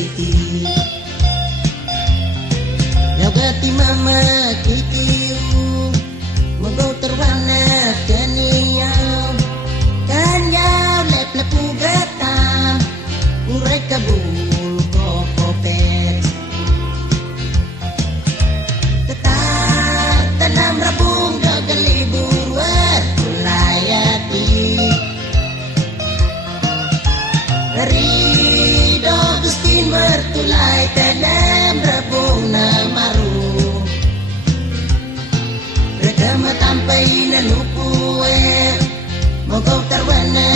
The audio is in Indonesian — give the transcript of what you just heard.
kiti Yau gati mama kitiu Mogo terwana kaniyau Kanyau lep-lep ugatam Uray kabul kokopet Tetar tanam rabung gagalibur Wat kulayati Rido gustin mertulai tanam rabung na maru Redama tampai na lupuer Mogo tarwana